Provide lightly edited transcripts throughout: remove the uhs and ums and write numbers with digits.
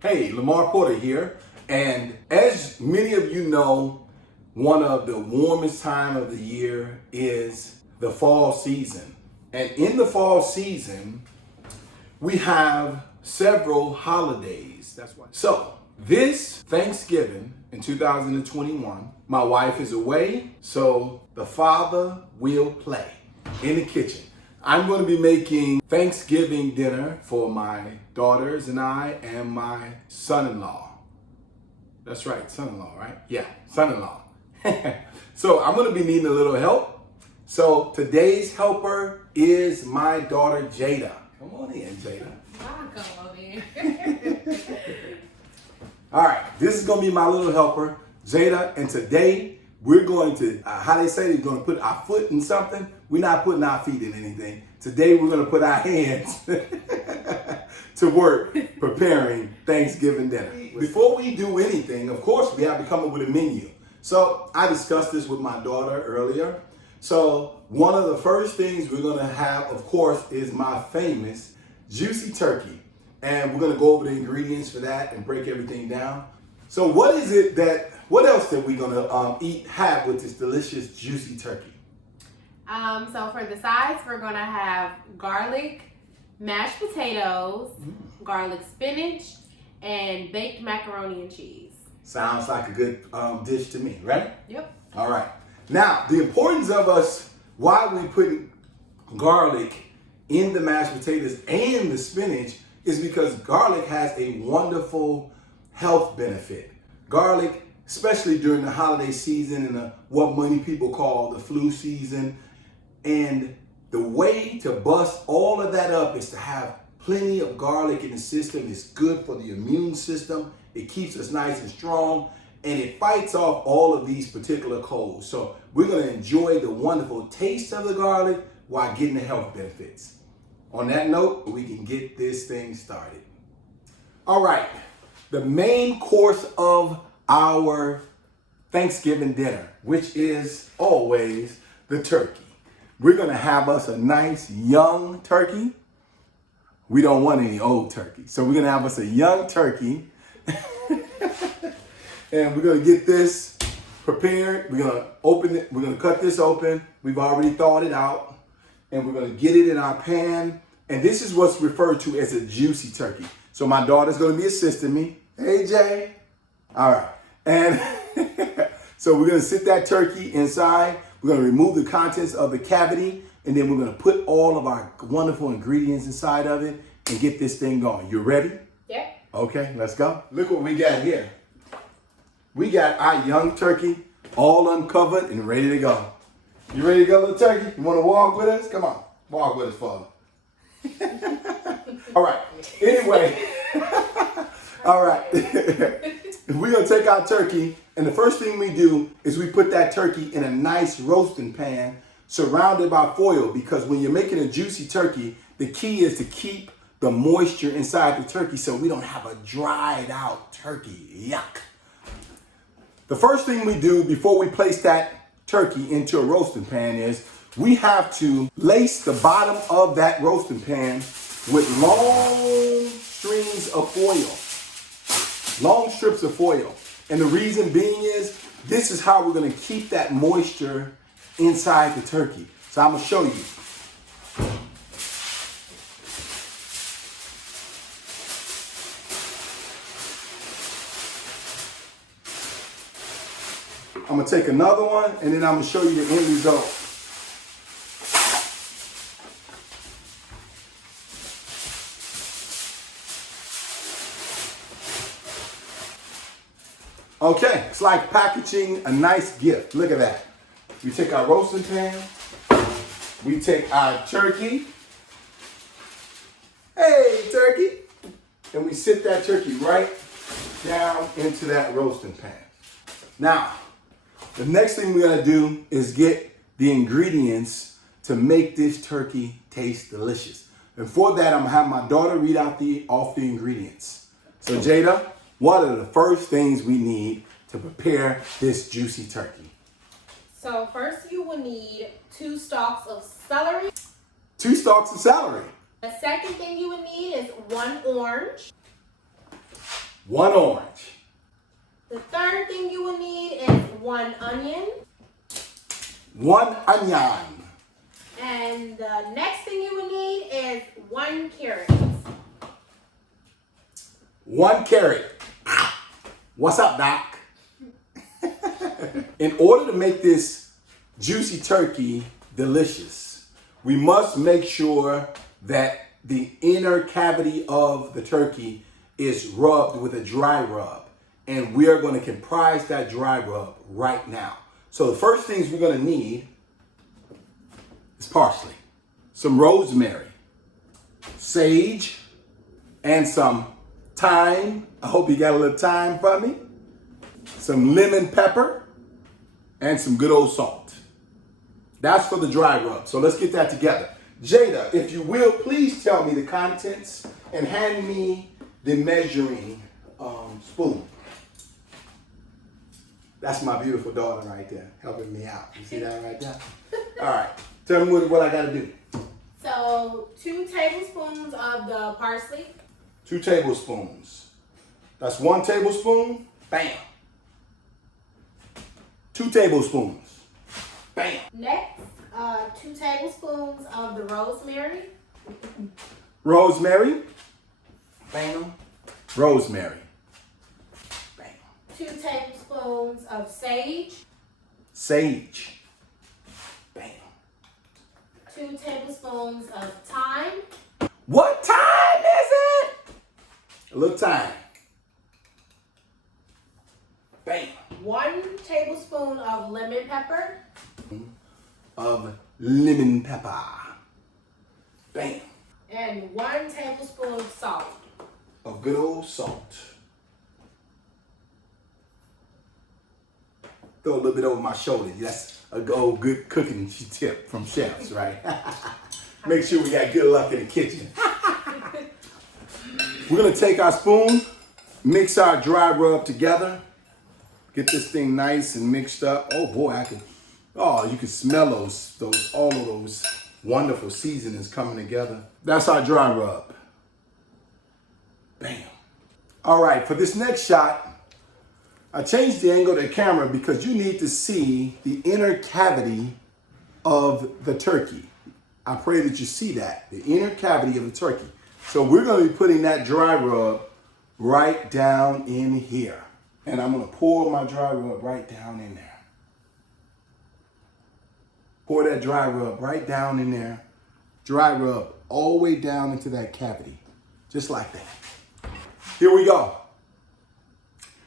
Hey, Lamar Porter here, and as many of you know, one of the warmest time of the year is the fall season. And in the fall season, we have several holidays. That's why. So, this Thanksgiving in 2021, my wife is away, so the father will play in the kitchen. I'm going to be making Thanksgiving dinner for my daughters and I and my son-in-law. That's right, son-in-law, right? Yeah, son-in-law. So I'm going to be needing a little help. So today's helper is my daughter, Jada. Come on in, Jada. Come on in. All right, this is going to be my little helper, Jada, and today we're going to, how they say, we're going to put our foot in something. We're not putting our feet in anything. Today we're going to put our hands to work preparing Thanksgiving dinner. Before we do anything, of course, we have to come up with a menu. So I discussed this with my daughter earlier. So one of the first things we're going to have, of course, is my famous juicy turkey. And we're going to go over the ingredients for that and break everything down. So what else that we're going to have with this delicious juicy turkey? So for the sides, we're gonna have garlic, mashed potatoes, garlic spinach, and baked macaroni and cheese. Sounds like a good dish to me, right? Yep. All right. Now, the importance of us, why we put garlic in the mashed potatoes and the spinach is because garlic has a wonderful health benefit. Garlic, especially during the holiday season and what many people call the flu season. And the way to bust all of that up is to have plenty of garlic in the system. It's good for the immune system. It keeps us nice and strong, and it fights off all of these particular colds. So we're going to enjoy the wonderful taste of the garlic while getting the health benefits. On that note, we can get this thing started. All right, the main course of our Thanksgiving dinner, which is always the turkey. We're going to have us a nice young turkey. We don't want any old turkey. So we're going to have us a young turkey. And we're going to get this prepared. We're going to open it. We're going to cut this open. We've already thawed it out. And we're going to get it in our pan. And this is what's referred to as a juicy turkey. So my daughter's going to be assisting me. Hey, Jay. All right. And so we're going to sit that turkey inside. We're going to remove the contents of the cavity, and then we're going to put all of our wonderful ingredients inside of it and get this thing going. You ready? Yeah. Okay, let's go. Look what we got here. We got our young turkey all uncovered and ready to go. You ready to go, little turkey? You want to walk with us? Come on, walk with us, father. All right, anyway. All right. We're going to take our turkey, and the first thing we do is we put that turkey in a nice roasting pan surrounded by foil, because when you're making a juicy turkey, the key is to keep the moisture inside the turkey so we don't have a dried out turkey. Yuck. The first thing we do before we place that turkey into a roasting pan is we have to lace the bottom of that roasting pan with long strings of foil. Long strips of foil. And the reason being is this is how we're going to keep that moisture inside the turkey. So I'm going to show you. I'm going to take another one, and then I'm going to show you the end result. Okay, it's like packaging a nice gift. Look at that. We take our roasting pan. We take our turkey. Hey, turkey. And we sit that turkey right down into that roasting pan. Now, the next thing we're going to do is get the ingredients to make this turkey taste delicious. And for that, I'm going to have my daughter read out off the ingredients. So, Jada, what are the first things we need to prepare this juicy turkey? So first you will need 2 stalks of celery. 2 stalks of celery. The second thing you will need is 1 orange. 1 orange. The third thing you will need is 1 onion. 1 onion. And the next thing you will need is 1 carrot. 1 carrot. What's up, Doc? In order to make this juicy turkey delicious, we must make sure that the inner cavity of the turkey is rubbed with a dry rub. And we are going to comprise that dry rub right now. So the first things we're going to need is parsley, some rosemary, sage, and some thyme. I hope you got a little thyme for me. Some lemon pepper, and some good old salt. That's for the dry rub. So let's get that together. Jada, if you will, please tell me the contents and hand me the measuring spoon. That's my beautiful daughter right there, helping me out. You see that right there? All right. Tell me what I got to do. So 2 tablespoons of the parsley. 2 tablespoons. That's 1 tablespoon. Bam. 2 tablespoons. Bam. Next, 2 tablespoons of the rosemary. Rosemary. Bam. Rosemary. Bam. 2 tablespoons of sage. Sage. Bam. 2 tablespoons of thyme. What time is it? A little time. Bam. 1 tablespoon of lemon pepper. Of lemon pepper. Bam. And 1 tablespoon of salt. Of good old salt. Throw a little bit over my shoulder. That's a good cooking tip from chefs, right? Make sure we got good luck in the kitchen. We're gonna take our spoon, mix our dry rub together, get this thing nice and mixed up. Oh boy, you can smell all of those wonderful seasonings coming together. That's our dry rub. Bam. All right, for this next shot, I changed the angle of the camera because you need to see the inner cavity of the turkey. I pray that you see that, the inner cavity of the turkey. So we're going to be putting that dry rub right down in here. And I'm going to pour my dry rub right down in there. Pour that dry rub right down in there. Dry rub all the way down into that cavity. Just like that. Here we go.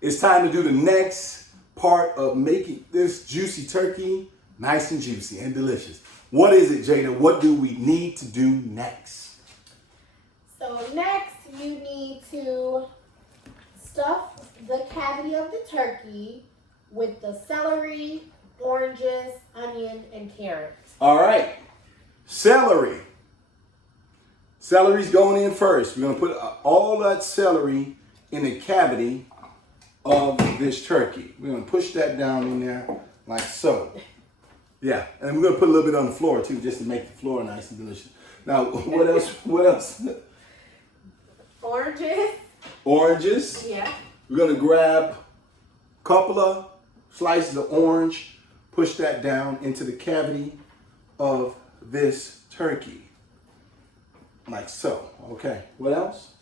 It's time to do the next part of making this juicy turkey nice and juicy and delicious. What is it, Jada? What do we need to do next? So next you need to stuff the cavity of the turkey with the celery, oranges, onion, and carrots. All right. Celery. Celery's going in first. We're going to put all that celery in the cavity of this turkey. We're going to push that down in there like so. Yeah, and we're going to put a little bit on the floor too, just to make the floor nice and delicious. Now, what else? What else? Oranges. Oranges. Yeah. We're going to grab a couple of slices of orange, push that down into the cavity of this turkey. Like so. Okay. What else?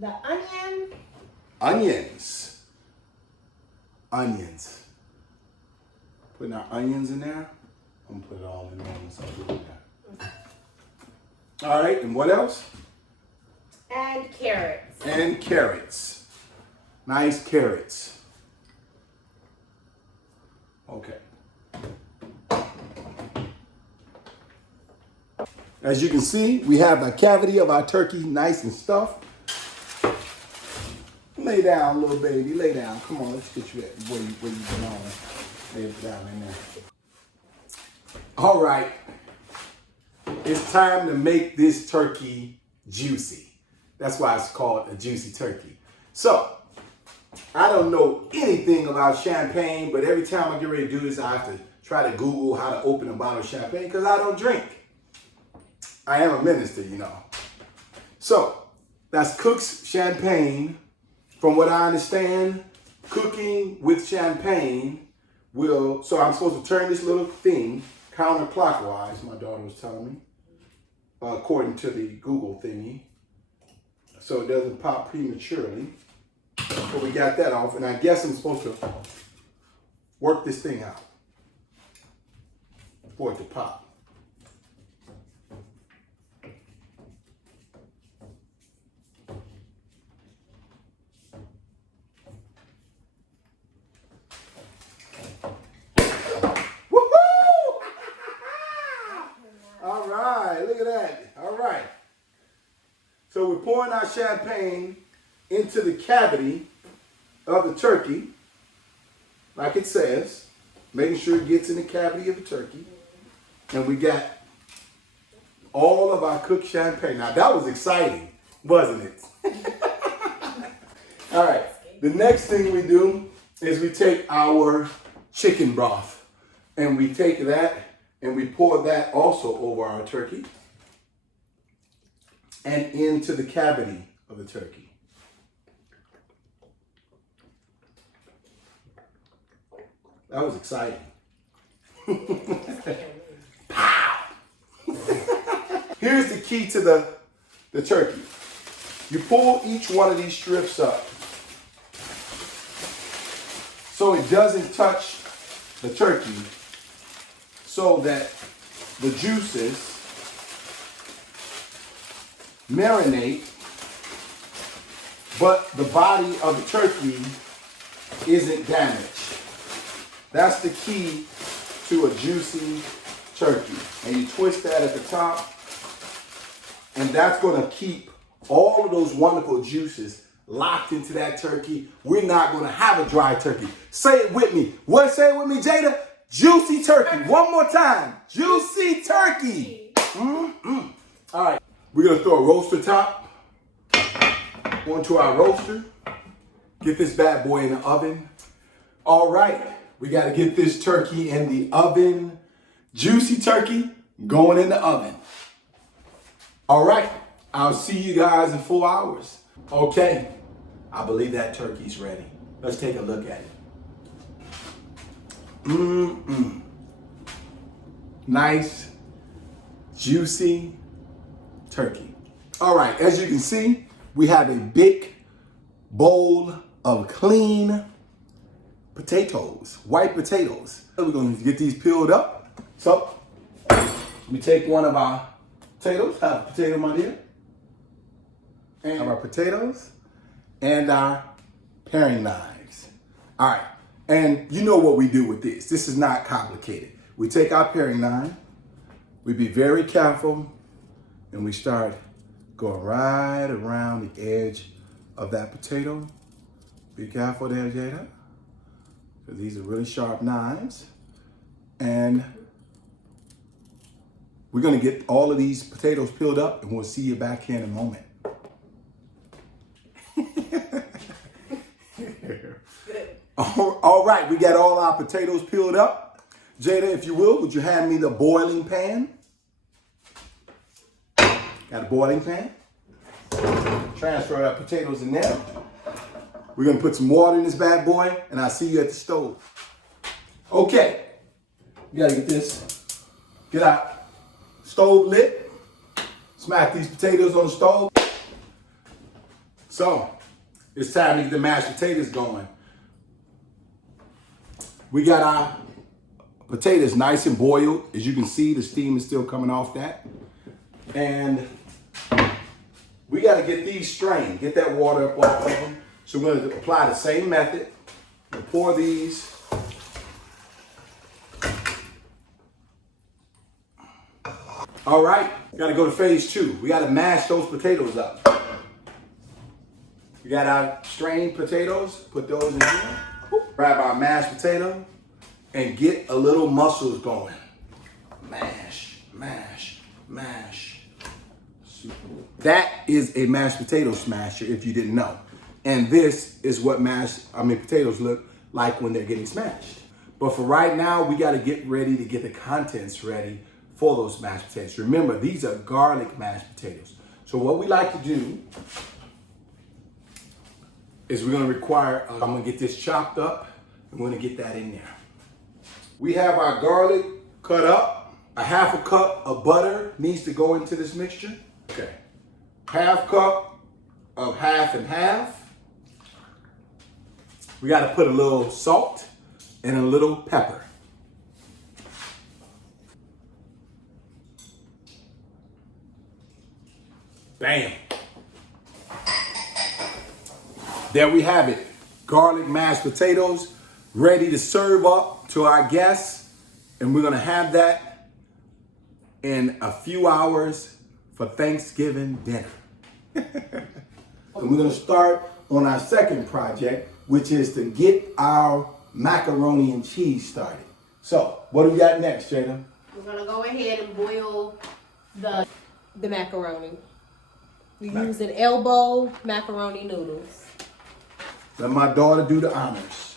The onion. Onions. Onions. Putting our onions in there. I'm going to put it all in there once I do that. All right. And what else? And carrots. And carrots. Nice carrots. Okay. As you can see, we have the cavity of our turkey nice and stuffed. Lay down, little baby. Lay down. Come on, let's get you where you belong. Lay it down in there. All right. It's time to make this turkey juicy. That's why it's called a juicy turkey. So, I don't know anything about champagne, but every time I get ready to do this, I have to try to Google how to open a bottle of champagne because I don't drink. I am a minister, you know. So, that's Cook's Champagne from what I understand, cooking with champagne will, so I'm supposed to turn this little thing counterclockwise, my daughter was telling me, according to the Google thingy, so it doesn't pop prematurely. So we got that off, and I guess I'm supposed to work this thing out for it to pop. All right, look at that. All right. So we're pouring our champagne into the cavity of the turkey, like it says, making sure it gets in the cavity of the turkey. And we got all of our cooked champagne. Now that was exciting, wasn't it? All right, the next thing we do is we take our chicken broth and we take that and we pour that also over our turkey and into the cavity of the turkey. That was exciting. Pow! Here's the key to the turkey. You pull each one of these strips up so it doesn't touch the turkey, so that the juices marinate, but the body of the turkey isn't damaged. That's the key to a juicy turkey. And you twist that at the top, and that's going to keep all of those wonderful juices locked into that turkey. We're not going to have a dry turkey. Say it with me. What? Say it with me, Jada. Juicy turkey. One more time. Juicy turkey. Mm-mm. All right. We're going to throw a roaster top onto our roaster. Get this bad boy in the oven. All right. We got to get this turkey in the oven. Juicy turkey going in the oven. All right. I'll see you guys in 4 hours. Okay. I believe that turkey's ready. Let's take a look at it. Nice, juicy turkey. All right, as you can see, we have a big bowl of clean potatoes, white potatoes. We're going to get these peeled up. So, we take one of our potatoes, have a potato, my dear, and our potatoes and our paring knives. All right. And you know what we do with this. This is not complicated. We take our paring knife, we be very careful, and we start going right around the edge of that potato. Be careful there, Jada, because these are really sharp knives. And we're gonna get all of these potatoes peeled up, and we'll see you back here in a moment. All right, we got all our potatoes peeled up. Jada, if you will, would you hand me the boiling pan? Got a boiling pan. Transfer our potatoes in there. We're gonna put some water in this bad boy, and I'll see you at the stove. Okay, you gotta get this, get our stove lit, smack these potatoes on the stove. So, it's time to get the mashed potatoes going. We got our potatoes nice and boiled. As you can see, the steam is still coming off that. And we got to get these strained, get that water up off of them. So we're going to apply the same method. We'll pour these. All right, got to go to phase 2. We got to mash those potatoes up. We got our strained potatoes, put those in here. Grab our mashed potato and get a little muscles going. Mash, mash, mash. That is a mashed potato smasher if you didn't know. And this is what potatoes look like when they're getting smashed. But for right now, we got to get ready to get the contents ready for those mashed potatoes. Remember, these are garlic mashed potatoes. So what we like to do is we're gonna require, I'm gonna get this chopped up and we're gonna get that in there. We have our garlic cut up. A half a cup of butter needs to go into this mixture. Okay. Half cup of half and half. We gotta put a little salt and a little pepper. Bam. There we have it. Garlic mashed potatoes ready to serve up to our guests. And we're gonna have that in a few hours for Thanksgiving dinner. And we're gonna start on our second project, which is to get our macaroni and cheese started. So, what do we got next, Jada? We're gonna go ahead and boil the macaroni. We're using elbow macaroni noodles. Let my daughter do the honors.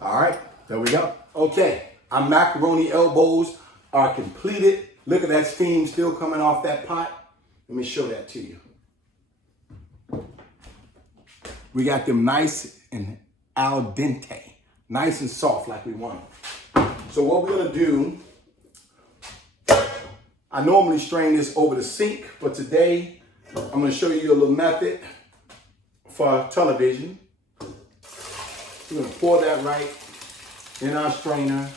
All right, there we go. Okay, our macaroni elbows are completed. Look at that steam still coming off that pot. Let me show that to you. We got them nice and al dente, nice and soft like we want them. So what we're gonna do, I normally strain this over the sink, but today I'm gonna show you a little method for television. We're gonna pour that right in our strainer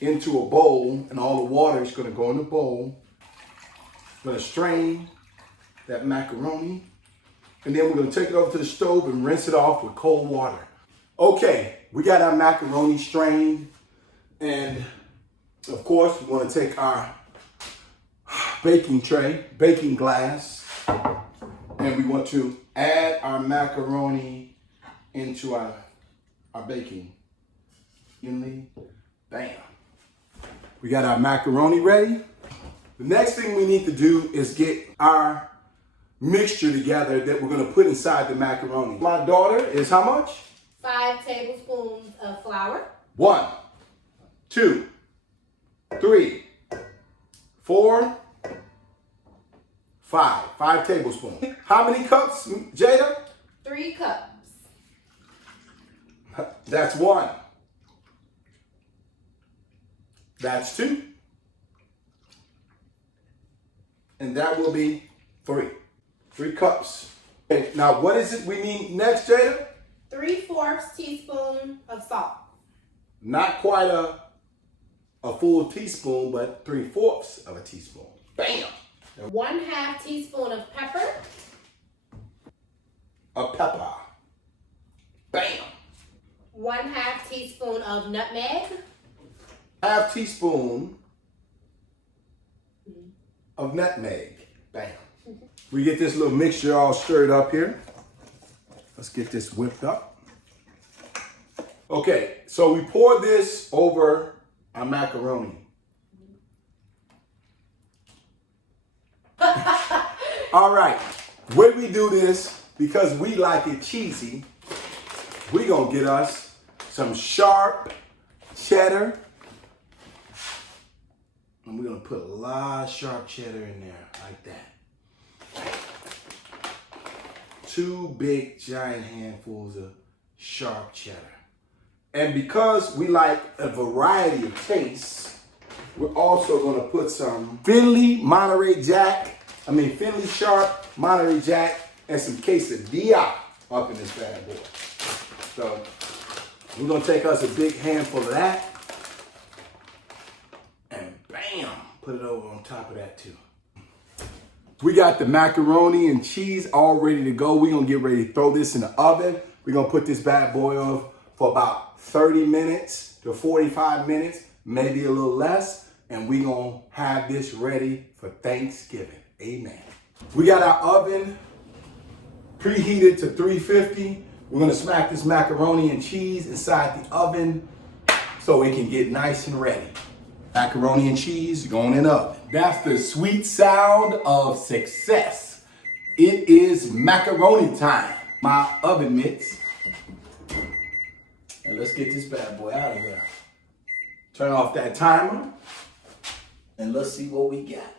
into a bowl, and all the water is gonna go in the bowl. We're gonna strain that macaroni, and then we're gonna take it over to the stove and rinse it off with cold water. Okay, we got our macaroni strained, and of course, we wanna take our baking tray, baking glass, and we want to add our macaroni into our baking. Bam. We got our macaroni ready. The next thing we need to do is get our mixture together that we're gonna put inside the macaroni. My daughter is how much? 5 tablespoons of flour. 1, 2, 3, 4, 5. 5 tablespoons. How many cups, Jada? 3 cups. That's 1. That's 2. And that will be 3. 3 cups. Okay, now what is it we need next, Jada? 3/4 teaspoon of salt. Not quite a full teaspoon, but 3/4 of a teaspoon. Bam! 1/2 teaspoon of pepper. A pepper. Bam! 1/2 teaspoon of nutmeg. 1/2 teaspoon of nutmeg. Bam. We get this little mixture all stirred up here. Let's get this whipped up. Okay, so we pour this over our macaroni. All right, when we do this, because we like it cheesy, we're gonna get us some sharp cheddar. And we're gonna put a lot of sharp cheddar in there, like that. 2 big giant handfuls of sharp cheddar. And because we like a variety of tastes, we're also gonna put some Finley Sharp Monterey Jack and some quesadilla up in this bad boy. So we're gonna take us a big handful of that and bam, put it over on top of that too. We got the macaroni and cheese all ready to go. We're gonna get ready to throw this in the oven. We're gonna put this bad boy on for about 30 minutes to 45 minutes, maybe a little less, and we're gonna have this ready for Thanksgiving. Amen. We got our oven preheated to 350. We're gonna smack this macaroni and cheese inside the oven so it can get nice and ready. Macaroni and cheese going in the oven. That's the sweet sound of success. It is macaroni time. My oven mitts. And let's get this bad boy out of here. Turn off that timer and let's see what we got.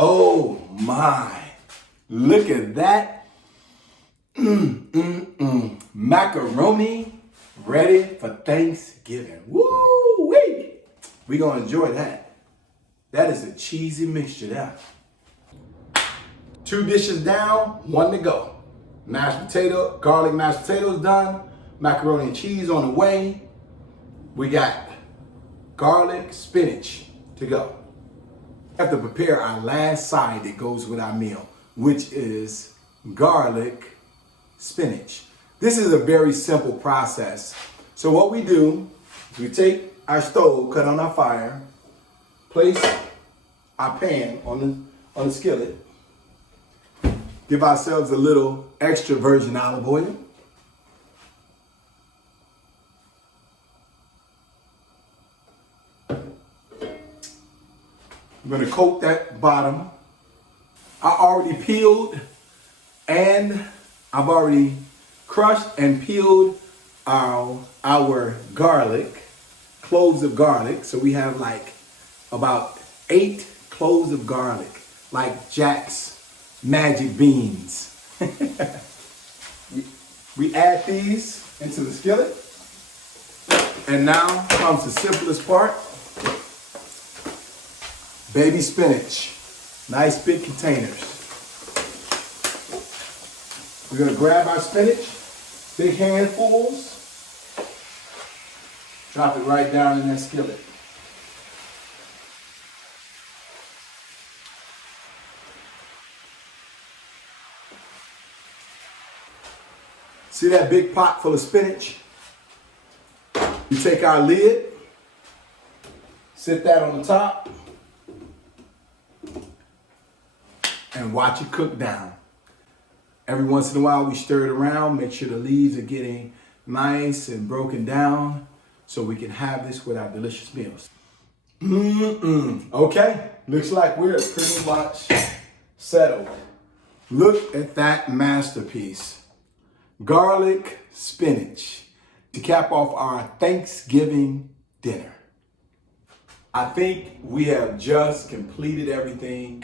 Oh my, look at that. Macaroni ready for Thanksgiving. Woo-wee. We're gonna enjoy that. That is a cheesy mixture there. 2 dishes down, 1 to go. Mashed potato, garlic mashed potatoes done. Macaroni and cheese on the way. We got garlic spinach to go. We have to prepare our last side that goes with our meal, which is garlic spinach. This is a very simple process. So what we do, we take our stove, cut on our fire, place our pan on the skillet, give ourselves a little extra virgin olive oil. I'm gonna coat that bottom. I already peeled and I've already crushed and peeled our garlic, cloves of garlic. So we have like about 8 cloves of garlic, like Jack's magic beans. We add these into the skillet. And now comes the simplest part. Baby spinach, nice big containers. We're gonna grab our spinach, big handfuls, drop it right down in that skillet. See that big pot full of spinach? You take our lid, sit that on the top, and watch it cook down. Every once in a while we stir it around, make sure the leaves are getting nice and broken down so we can have this with our delicious meals. Okay, looks like we're pretty much settled. Look at that masterpiece. Garlic spinach to cap off our Thanksgiving dinner. I think we have just completed everything.